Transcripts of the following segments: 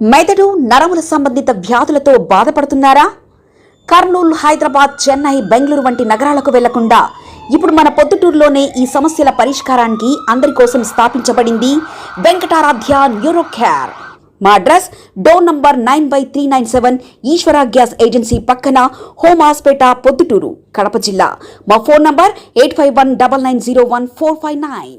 మెదడు నరముల సంబంధిత వ్యాధులతో బాధపడుతున్నారా? కర్నూలు, హైదరాబాద్, చెన్నై, బెంగళూరు వంటి నగరాలకు వెళ్లకుండా ఇప్పుడు మన పొద్దుటూరులోనే ఈ సమస్యల పరిష్కారానికి అందరి కోసం స్థాపించబడింది వెంకటారాధ్య న్యూరో కేర్. మా అడ్రస్ డోర్ నంబర్ 9/397 ఈశ్వర గ్యాస్ ఏజెన్సీ పక్కన, హోమ్ హాస్పేట, పొద్దుటూరు, కడప జిల్లా. మా ఫోన్ నంబర్ 8519901459.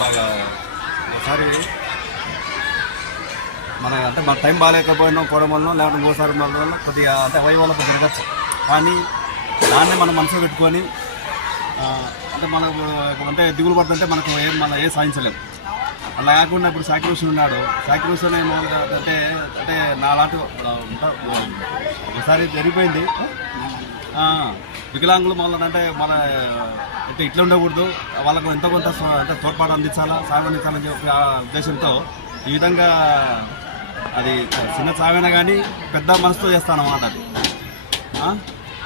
బాగా ఒకసారి మన టైం బాగాలేకపోయినా పోవడం వల్ల లేకపోతే మోసారి వల్ల కొద్దిగా అవయవాళ్ళు కొద్దిగా తిరగచ్చు. కానీ దాన్ని మనం మనసులో పెట్టుకొని మనకు దిగులు పడుతుంటే మనకు మళ్ళీ ఏ సాధించలేము. అలా కాకుండా ఇప్పుడు సాక్రిఫిషన్ ఉన్నాడు. సాక్రిఫిషన్ ఏమవుతుంది అంటే నాలాంటి ఒకసారి జరిగిపోయింది. వికలాంగులు మొదలంటే మన అంటే ఇట్లా ఉండకూడదు, వాళ్ళకు ఎంతో కొంత తోడ్పాటు అందించాలా, సాగు అందించాలని చెప్పి ఆ ఉద్దేశంతో ఈ విధంగా అది చిన్న సాగైనా కానీ పెద్ద మనసుతో చేస్తాను అన్నమాట. అది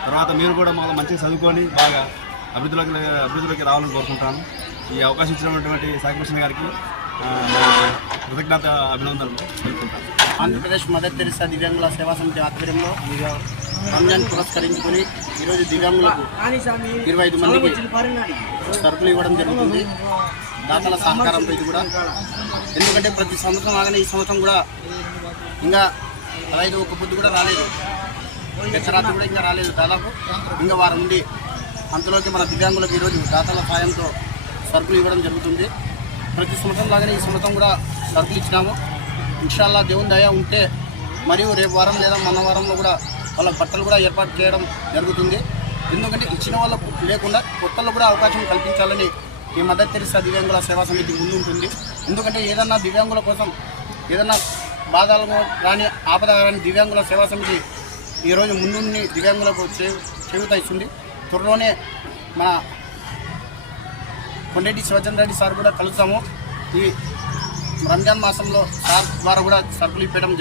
తర్వాత మీరు కూడా మాకు మంచిగా చదువుకొని బాగా అభివృద్ధిలోకి రావాలని కోరుకుంటాను. ఈ అవకాశం ఇచ్చినటువంటి సాయికృష్ణ గారికి కృతజ్ఞత అభినందనలు తెలుపుకుంటాను. ఆంధ్రప్రదేశ్ మదర్ తెరిసా దివ్యాంగుల సేవా సమితి ఆధ్వర్యంలో రంజాన్ పురస్కరించుకొని ఈరోజు దివ్యాంగులకు 25 మందికి సరుకులు ఇవ్వడం జరుగుతుంది. దాతల సహకారంతో ఇది కూడా, ఎందుకంటే ప్రతి సంవత్సరం లాగానే ఈ సంవత్సరం కూడా ఇంకా 15 ఒక్క పొద్దు కూడా రాలేదు, దసరాత్రి కూడా ఇంకా రాలేదు. దాదాపు ఇంకా వారం ఉంది. అంతలోకి మన దివ్యాంగులకు ఈరోజు దాతల సాయంతో సరుకులు ఇవ్వడం జరుగుతుంది. ప్రతి సంవత్సరం లాగానే ఈ సంవత్సరం కూడా సరుకులు ఇచ్చినాము. ఇన్షాల్లా దేవుని దయ ఉంటే మరియు రేపు వారం లేదా మొన్న వారంలో కూడా వాళ్ళ బట్టలు కూడా ఏర్పాటు చేయడం జరుగుతుంది. ఎందుకంటే ఇచ్చిన వాళ్ళకు లేకుండా కొత్తలో కూడా అవకాశం కల్పించాలని ఈ మదర్ తెరిసా దివ్యాంగుల సేవా సమితి ముందుంటుంది. ఎందుకంటే ఏదన్నా దివ్యాంగుల కోసం ఏదన్నా బాధలు కానీ ఆపద కానీ దివ్యాంగుల సేవా సమితి ఈరోజు ముందుండి దివ్యాంగులకు చేయూత ఇస్తుంది. త్వరలోనే మన కొండేటి శివచంద్ర రెడ్డి సార్ కూడా కలుస్తాము. ఈ రంజాన్ మాసంలో సార్ ద్వారా కూడా సరుకులు ఇవ్వడం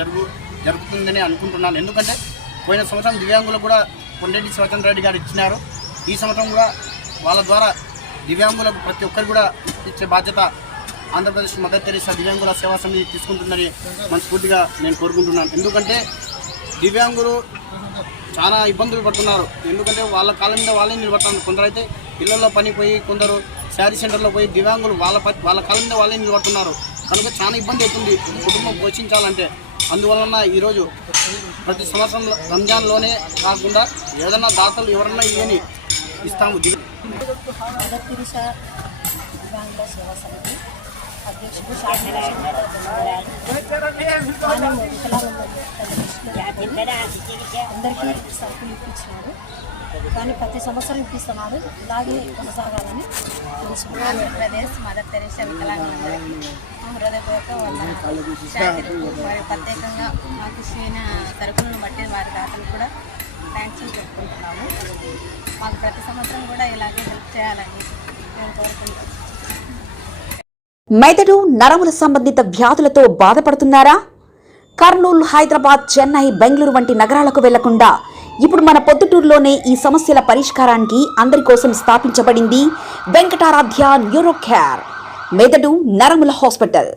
జరుగుతుందని అనుకుంటున్నాను. ఎందుకంటే పోయిన సంవత్సరం దివ్యాంగులకు కూడా కొండేటి శివచంద్ర రెడ్డి గారు ఇచ్చినారు. ఈ సంవత్సరం కూడా వాళ్ళ ద్వారా దివ్యాంగులకు ప్రతి ఒక్కరు కూడా ఇచ్చే బాధ్యత ఆంధ్రప్రదేశ్ మదర్ తెరిసా దివ్యాంగుల సేవా సమితి తీసుకుంటుందని మనస్ఫూర్తిగా నేను కోరుకుంటున్నాను. ఎందుకంటే దివ్యాంగులు చాలా ఇబ్బందులు పడుతున్నారు. ఎందుకంటే వాళ్ళ కాళ్ళ మీద వాళ్ళే నిలబడుతున్నారు. కొందరైతే ఇళ్లలో పని పోయి, కొందరు శారీ సెంటర్లో పోయి దివ్యాంగులు వాళ్ళ కాళ్ళ మీద వాళ్ళే నిలబడుతున్నారు. కనుక చాలా ఇబ్బంది అవుతుంది కుటుంబం పోషించాలంటే. అందువలన ఈరోజు ప్రతి సంవత్సరం రంజాన్లోనే కాకుండా ఏదన్నా దాతలు ఎవరన్నా ఇవని ఇస్తాము. మదర్ తెరిసా దివ్యాంగుల సేవా సమితి అధ్యక్షుడు అందరికీ సరుకులు ఇప్పించినాడు. కానీ ప్రతి సంవత్సరం ఇప్పిస్తున్నారు. ఇలాగే కొనసాగాలని తెలుసుకున్నాను. ఆంధ్రప్రదేశ్ మదర్ తెరిసా వికలాంగులందరికీ హృదయపూర్వక వందనాలు. మరి ప్రత్యేకంగా మాకు ఇచ్చిన సరుకులను బట్టి వారి దాతలు కూడా థ్యాంక్స్ చెప్పుకుంటున్నాము. మాకు ప్రతి సంవత్సరం కూడా ఇలాగే హెల్ప్ చేయాలని మేము కోరుకుంటున్నాం. మెదడు నరముల సంబంధిత వ్యాధులతో బాధపడుతున్నారా? కర్నూలు, హైదరాబాద్, చెన్నై, బెంగళూరు వంటి నగరాలకు వెళ్లకుండా ఇప్పుడు మన పొద్దుటూరులోనే ఈ సమస్యల పరిష్కారానికి అందరి కోసం స్థాపించబడింది వెంకటారాధ్య న్యూరో కేర్ మెదడు నరముల hospital.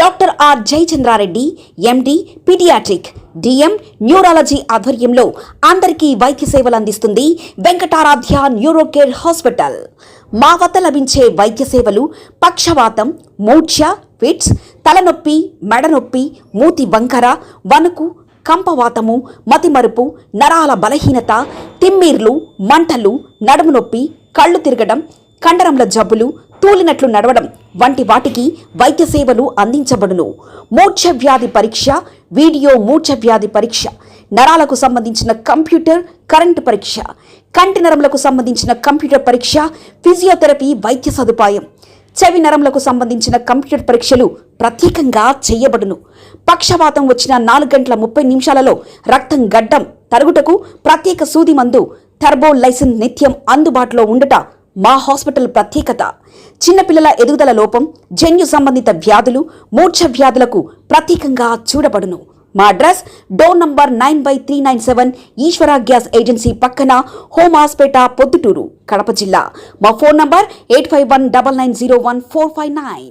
Doctor R Jayachandra Reddy, MD, paediatric, DM, neurology ఆధ్వర్యంలో అందరికీ వైద్య సేవలు అందిస్తుంది వెంకటారాధ్య న్యూరో కేర్ హాస్పిటల్. మా వద్ద లభించే వైద్య సేవలు పక్షవాతం, మూర్ఛ, ఫిట్స్, తలనొప్పి, మెడనొప్పి, మూతి వంకర, వణుకు, కంపవాతము, మతిమరుపు, నరాల బలహీనత, తిమ్మిర్లు, మంటలు, నడుము నొప్పి, కళ్ళు తిరగడం, కండరంల జబ్బులు, తూలినట్లు నడవడం వంటి వాటికి వైద్య సేవలు అందించబడును. మూర్ఛ వ్యాధి పరీక్ష, వీడియో మూర్ఛ వ్యాధి పరీక్ష, నరాలకు సంబంధించిన కంప్యూటర్ కరెంటు పరీక్ష, కంటి నరములకు సంబంధించిన కంప్యూటర్ పరీక్ష, ఫిజియోథెరపీ వైద్య సదుపాయం, చెవి నరములకు సంబంధించిన కంప్యూటర్ పరీక్షలు ప్రత్యేకంగా చేయబడును. పక్షవాతం వచ్చిన 4 గంటల 30 నిమిషాలలో రక్తం గడ్డం తరుగుటకు ప్రత్యేక సూది మందు థర్బోలైసిన్ నిత్యం అందుబాటులో ఉండుట మా హాస్పిటల్ ప్రత్యేకత. చిన్నపిల్లల ఎదుగుదల లోపం, జన్యు సంబంధిత వ్యాధులు, మూర్ఛ వ్యాధులకు ప్రత్యేకంగా చూడబడును. మా అడ్రస్ డోర్ నంబర్ 9/397 ఈశ్వర గ్యాస్ ఏజెన్సీ పక్కన, హోమాస్పేట, పొద్దుటూరు, కడప జిల్లా. మా ఫోన్ నంబర్ 8519901459.